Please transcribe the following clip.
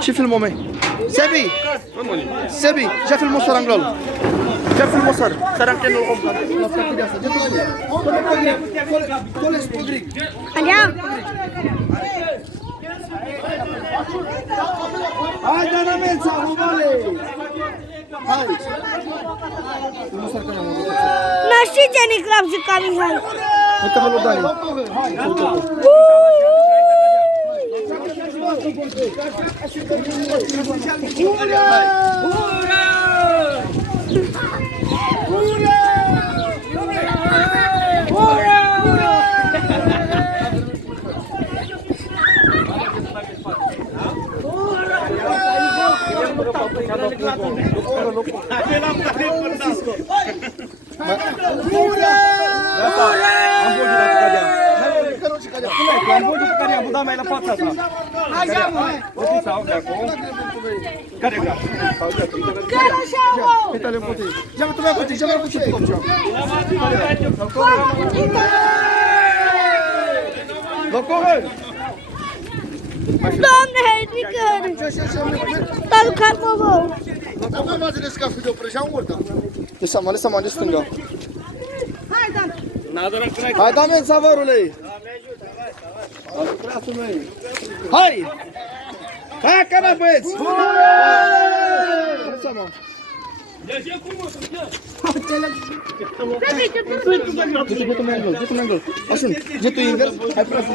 Ce filmăm, Sebi! Sebi, já filmou Saranglol? Já filmou Sar? Sarangkenul om kan? Nossa criança, já Coles pogrig. Ada. Hai, dana mensa, vale. Hai. Nu sar că ne-am văzut. Nu știu ce ne crap și camihai. Uite vă Dani. Hai. Doamne, nicăieri! Dar lucrat mă vău! Dar mai m-ați zis că fi de oprășea urtă. Lăsa mă de stânga. Hai, da men savărule! Hai! Hai, cana băieți! Lăsa-mă! Jetul mai angol, Așa, jetul invers, hai prea să